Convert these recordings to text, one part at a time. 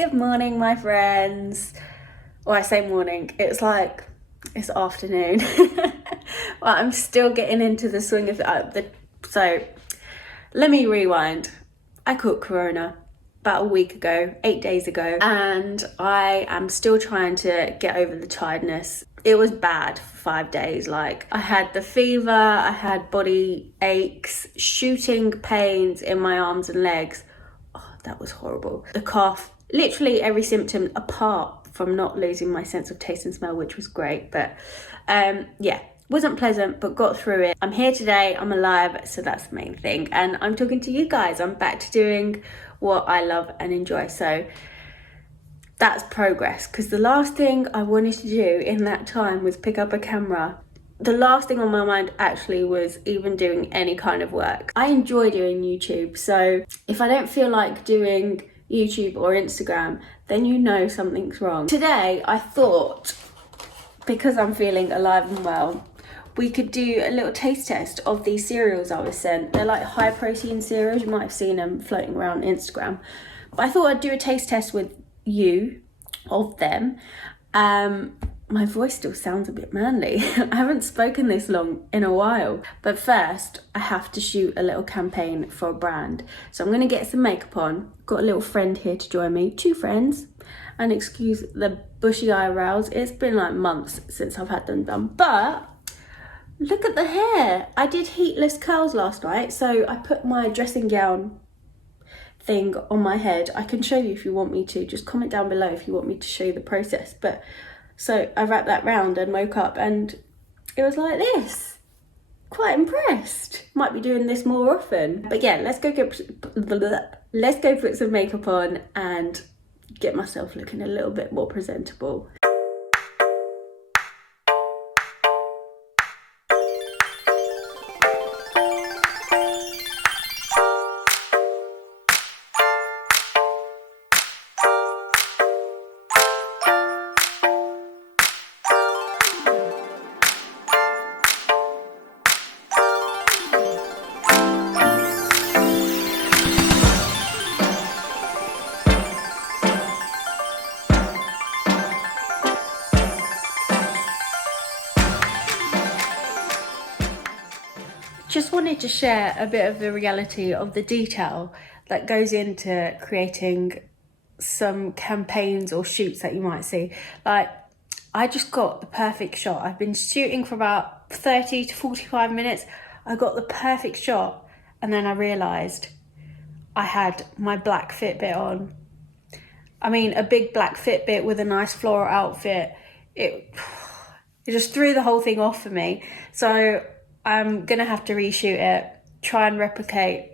Good morning, my friends. Well, I say morning, it's afternoon. Well, I'm still getting into the swing of so let me rewind. I caught corona about a week ago, 8 days ago, and I am still trying to get over the tiredness. It was bad for 5 days. Like, I had the fever, I had body aches, shooting pains in my arms and legs. Oh, that was horrible. The cough, literally every symptom apart from not losing my sense of taste and smell, which was great. But yeah, wasn't pleasant, but got through it. I'm here today, I'm alive, so that's the main thing. And I'm talking to you guys. I'm back to doing what I love and enjoy. So that's progress, because the last thing I wanted to do in that time was pick up a camera. The last thing on my mind actually was even doing any kind of work. I enjoy doing YouTube, so if I don't feel like doing YouTube or Instagram, then you know something's wrong. Today, I thought, because I'm feeling alive and well, we could do a little taste test of these cereals I was sent. They're like high protein cereals. You might have seen them floating around Instagram. But I thought I'd do a taste test with you of them. My voice still sounds a bit manly. I haven't spoken this long in a while. But first, I have to shoot a little campaign for a brand. So I'm going to get some makeup on. Got a little friend here to join me. 2 friends. And excuse the bushy eyebrows. It's been like months since I've had them done. But look at the hair. I did heatless curls last night. So I put my dressing gown thing on my head. I can show you if you want me to. Just comment down below if you want me to show you the process. But so I wrapped that round and woke up and it was like this. Quite impressed. Might be doing this more often. But yeah, let's go put some makeup on and get myself looking a little bit more presentable. Just wanted to share a bit of the reality of the detail that goes into creating some campaigns or shoots that you might see. Like, I just got the perfect shot. I've been shooting for about 30 to 45 minutes. I got the perfect shot, and then I realised I had my black Fitbit on. I mean, a big black Fitbit with a nice floral outfit. It just threw the whole thing off for me. So I'm gonna have to reshoot it, try and replicate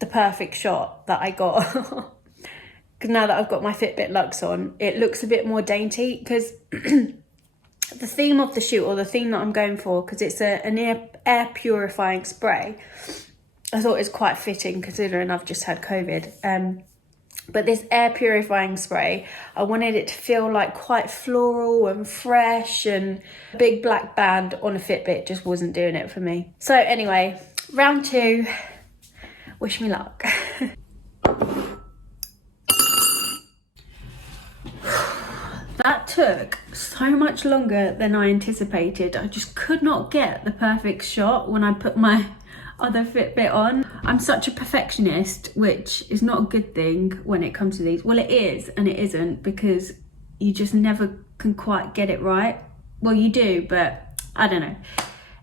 the perfect shot that I got. Because now that I've got my Fitbit Luxe on, it looks a bit more dainty, because the theme of the shoot, or the theme that I'm going for, because it's an air purifying spray, I thought it was quite fitting considering I've just had COVID. But this air purifying spray, I wanted it to feel like quite floral and fresh, and a big black band on a Fitbit just wasn't doing it for me. So anyway, round 2, wish me luck. That took so much longer than I anticipated. I just could not get the perfect shot when I put my other Fitbit on. I'm such a perfectionist, which is not a good thing when it comes to these. Well, it is and it isn't, because you just never can quite get it right. Well, you do, but I don't know.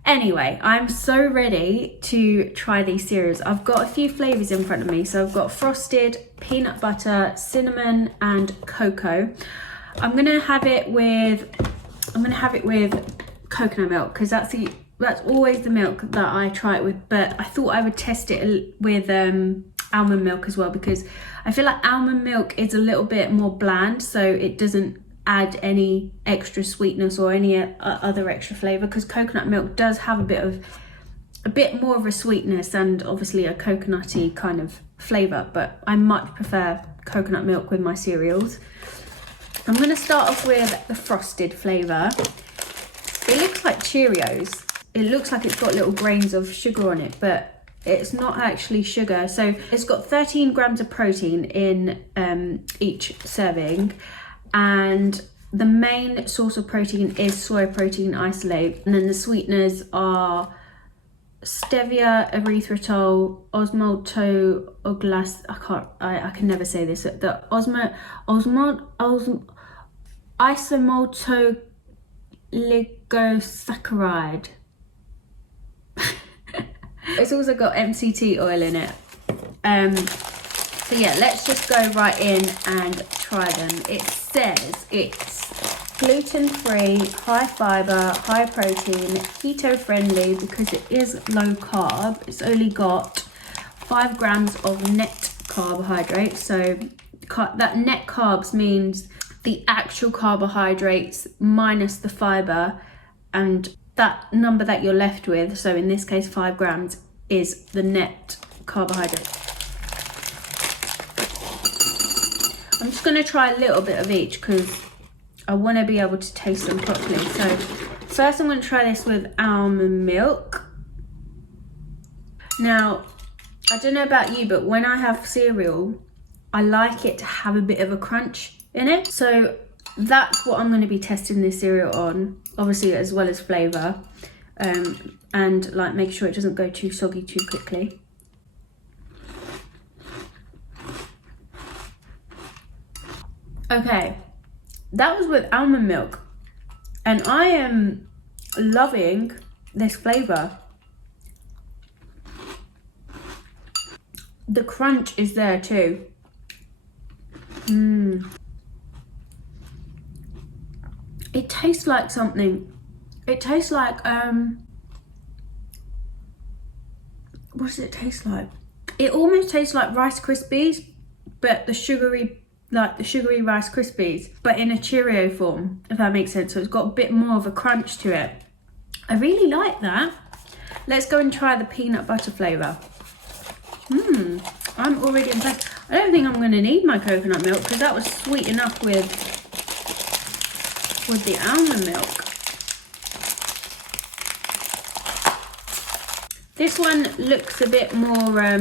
Anyway, I'm so ready to try these cereals. I've got a few flavors in front of me. So I've got frosted, peanut butter, cinnamon, and cocoa. I'm gonna have it with coconut milk, because that's always the milk that I try it with, but I thought I would test it with almond milk as well, because I feel like almond milk is a little bit more bland, so it doesn't add any extra sweetness or any other extra flavour, because coconut milk does have a bit more of a sweetness and obviously a coconutty kind of flavour, but I much prefer coconut milk with my cereals. I'm going to start off with the frosted flavour. It looks like Cheerios. It looks like it's got little grains of sugar on it, but It's not actually sugar. So it's got 13 grams of protein in each serving, and the main source of protein is soy protein isolate, and then the sweeteners are stevia, erythritol, osmaltoglas. I can never say this. The isomaltoglicosaccharide. It's also got MCT oil in it. So yeah, let's just go right in and try them. It says it's gluten-free, high fiber, high protein, keto-friendly because it is low carb. It's only got 5 grams of net carbohydrates. So that net carbs means the actual carbohydrates minus the fiber, and that number that you're left with, so in this case 5 grams, is the net carbohydrate. I'm just going to try a little bit of each because I want to be able to taste them properly. So first I'm going to try this with almond milk. Now, I don't know about you, but when I have cereal, I like it to have a bit of a crunch in it. So that's what I'm going to be testing this cereal on, obviously, as well as flavour, and like make sure it doesn't go too soggy too quickly. Okay, that was with almond milk, and I am loving this flavour. The crunch is there too. It tastes like something. It tastes like, what does it taste like? It almost tastes like Rice Krispies, but the sugary Rice Krispies, but in a Cheerio form, if that makes sense. So it's got a bit more of a crunch to it. I really like that. Let's go and try the peanut butter flavour. I'm already impressed. I don't think I'm going to need my coconut milk because that was sweet enough with the almond milk. This one looks a bit more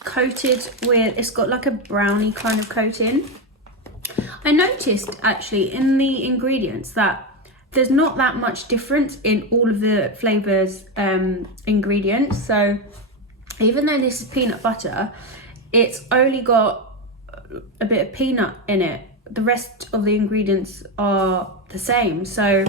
coated with, it's got like a brownie kind of coating. I noticed actually in the ingredients that there's not that much difference in all of the flavours ingredients. So even though this is peanut butter, it's only got a bit of peanut in it. The rest of the ingredients are the same. So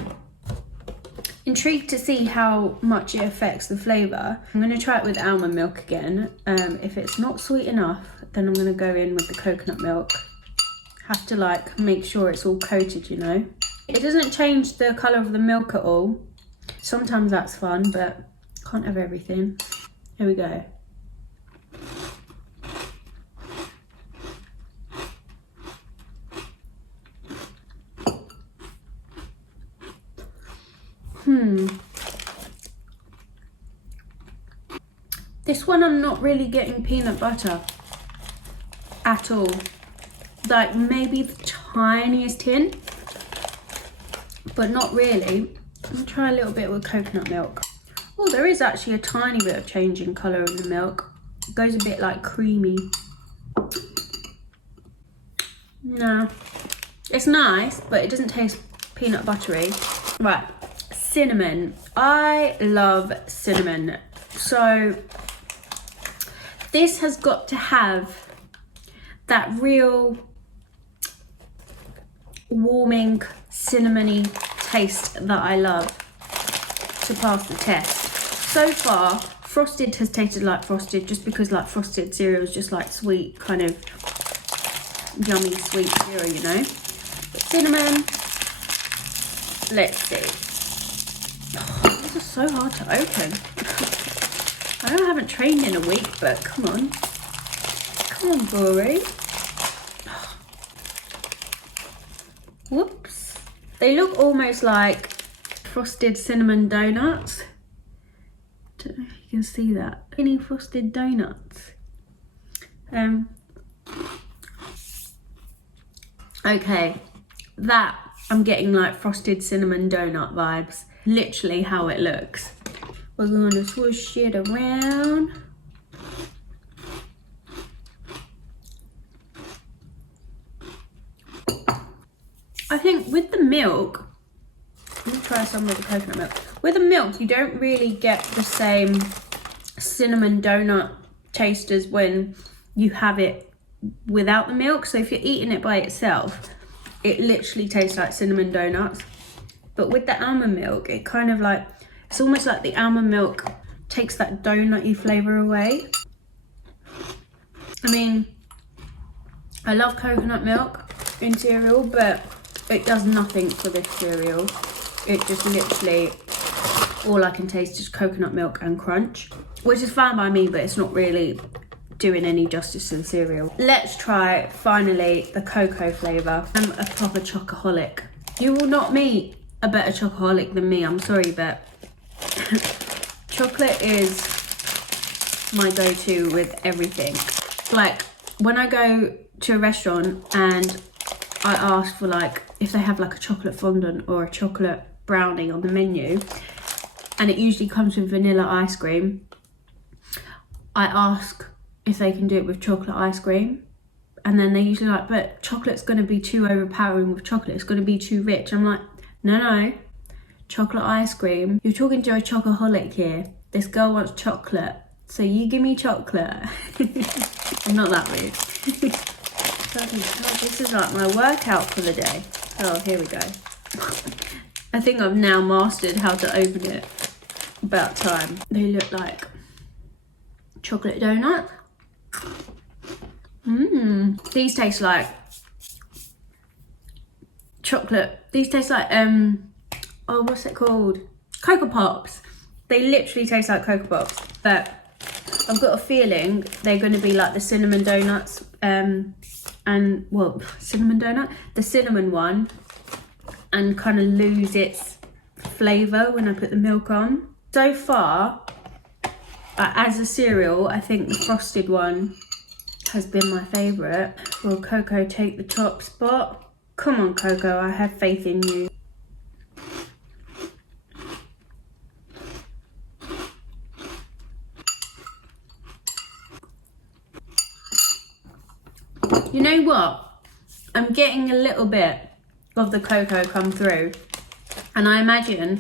intrigued to see how much it affects the flavour. I'm going to try it with almond milk again. If it's not sweet enough, then I'm going to go in with the coconut milk. Have to like make sure it's all coated, you know. It doesn't change the colour of the milk at all. Sometimes that's fun, but can't have everything. Here we go. This one I'm not really getting peanut butter at all. Like maybe the tiniest hint, but not really. I'll try a little bit with coconut milk. Oh, there is actually a tiny bit of change in colour in the milk. It goes a bit like creamy. No, it's nice, but it doesn't taste peanut buttery. Right, cinnamon. I love cinnamon. So this has got to have that real warming cinnamony taste that I love to pass the test. So far, frosted has tasted like frosted just because like frosted cereal is just like sweet, kind of yummy sweet cereal, you know. But cinnamon, let's see. Oh, this is so hard to open. I know I haven't trained in a week, but come on. Come on, Bori. Whoops. They look almost like frosted cinnamon donuts. Don't know if you can see that. Any frosted donuts. Okay, that I'm getting like frosted cinnamon donut vibes. Literally how it looks. We're gonna swoosh it around. I think with the milk, let me try some with the coconut milk. With the milk, you don't really get the same cinnamon donut taste as when you have it without the milk. So if you're eating it by itself, it literally tastes like cinnamon donuts. But with the almond milk, it kind of like, it's almost like the almond milk takes that donutty flavour away. I mean, I love coconut milk in cereal, but it does nothing for this cereal. It just literally, all I can taste is coconut milk and crunch, which is fine by me, but it's not really doing any justice to the cereal. Let's try, finally, the cocoa flavour. I'm a proper chocoholic. You will not meet a better chocoholic than me, I'm sorry, but chocolate is my go-to with everything. Like, when I go to a restaurant and I ask for like, if they have like a chocolate fondant or a chocolate brownie on the menu, and it usually comes with vanilla ice cream, I ask if they can do it with chocolate ice cream, and then they're usually like, but chocolate's going to be too overpowering with chocolate, it's going to be too rich. I'm like, no, chocolate ice cream. You're talking to a chocoholic here. This girl wants chocolate, so you give me chocolate. I'm not that rude. Bloody hell, this is like my workout for the day. Oh, here we go. I think I've now mastered how to open it. About time. They look like chocolate donut. These taste like chocolate. These taste like oh, what's it called? Cocoa Pops. They literally taste like Cocoa Pops, but I've got a feeling they're going to be like the cinnamon donuts, and well, cinnamon donut, the cinnamon one, and kind of lose its flavour when I put the milk on. So far, as a cereal, I think the frosted one has been my favourite. Will Cocoa take the top spot? Come on, Cocoa, I have faith in you. You know what? I'm getting a little bit of the cocoa come through, and I imagine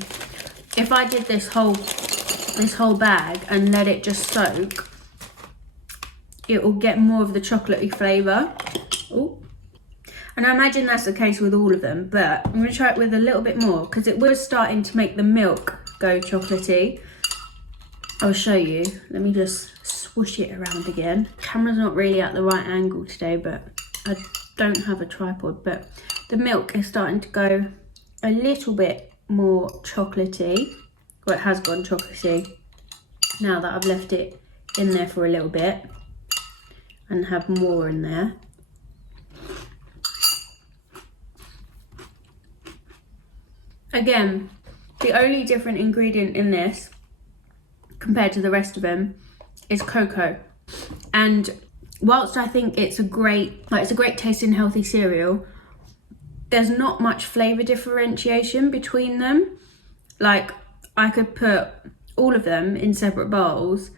if I did this whole bag and let it just soak, it will get more of the chocolatey flavour. Oh, and I imagine that's the case with all of them, but I'm going to try it with a little bit more because it was starting to make the milk go chocolatey. I'll show you. Let me just swoosh it around again. Camera's not really at the right angle today, but I don't have a tripod, but the milk is starting to go a little bit more chocolatey. Well, it has gone chocolatey now that I've left it in there for a little bit and have more in there. Again, the only different ingredient in this compared to the rest of them is cocoa. And whilst I think it's a great tasting healthy cereal, there's not much flavour differentiation between them. Like, I could put all of them in separate bowls,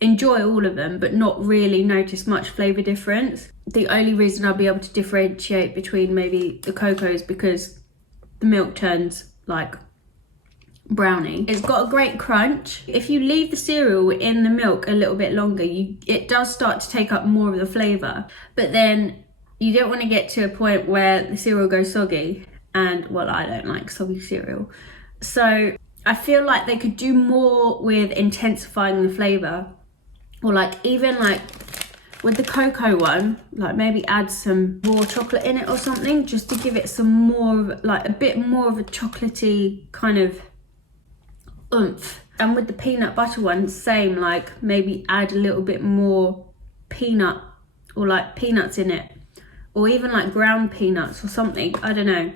enjoy all of them, but not really notice much flavour difference. The only reason I'll be able to differentiate between maybe the cocoa is because the milk turns like brownie. It's got a great crunch. If you leave the cereal in the milk a little bit longer, it does start to take up more of the flavour, but then you don't want to get to a point where the cereal goes soggy, and well, I don't like soggy cereal, so I feel like they could do more with intensifying the flavour, or like even like with the cocoa one, like maybe add some raw chocolate in it or something, just to give it some more, like a bit more of a chocolatey kind of oomph. And with the peanut butter one, same, like maybe add a little bit more peanut or like peanuts in it, or even like ground peanuts or something, I don't know.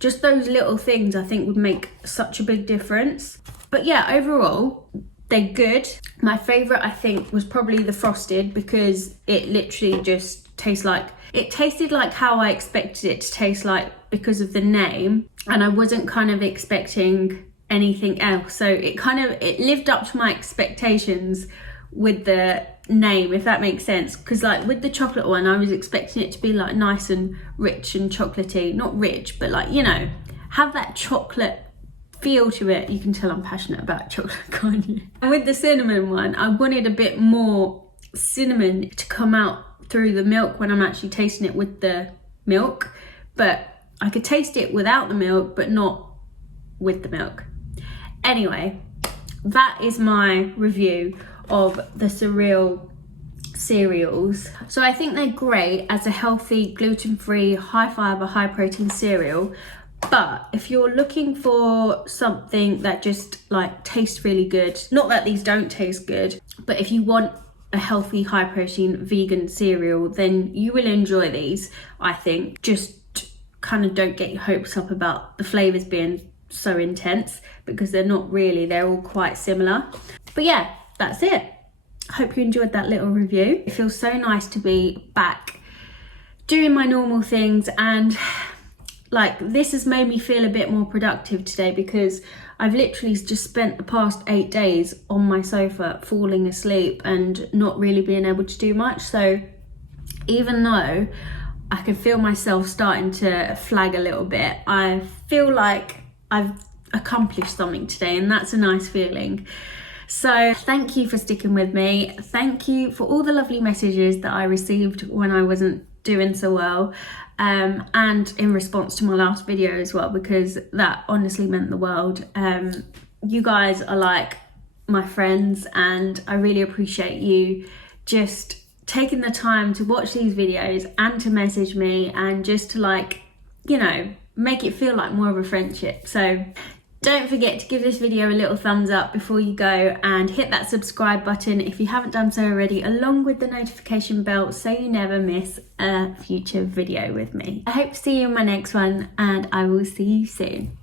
Just those little things I think would make such a big difference. But yeah, overall, they're good. My favourite, I think, was probably the frosted, because it literally just tastes like, it tasted like how I expected it to taste like because of the name. And I wasn't kind of expecting anything else. So it lived up to my expectations with the name, if that makes sense. Because like with the chocolate one, I was expecting it to be like nice and rich and chocolatey. Not rich, but like, you know, have that chocolate feel to it. You can tell I'm passionate about chocolate, can't you? And with the cinnamon one, I wanted a bit more cinnamon to come out through the milk when I'm actually tasting it with the milk, but I could taste it without the milk but not with the milk. Anyway, that is my review of the Surreal cereals. So I think they're great as a healthy, gluten-free, high fiber, high protein cereal. But if you're looking for something that just like tastes really good, not that these don't taste good, but if you want a healthy, high protein, vegan cereal, then you will enjoy these, I think. Just kind of don't get your hopes up about the flavors being so intense, because they're not really, they're all quite similar. But yeah, that's it. I hope you enjoyed that little review. It feels so nice to be back doing my normal things, and like this has made me feel a bit more productive today, because I've literally just spent the past 8 days on my sofa falling asleep and not really being able to do much. So even though I can feel myself starting to flag a little bit, I feel like I've accomplished something today, and that's a nice feeling. So thank you for sticking with me. Thank you for all the lovely messages that I received when I wasn't doing so well, and in response to my last video as well, because that honestly meant the world. You guys are like my friends, and I really appreciate you just taking the time to watch these videos and to message me and just to, like, you know, make it feel like more of a friendship. So don't forget to give this video a little thumbs up before you go, and hit that subscribe button if you haven't done so already, along with the notification bell, so you never miss a future video with me. I hope to see you in my next one, and I will see you soon.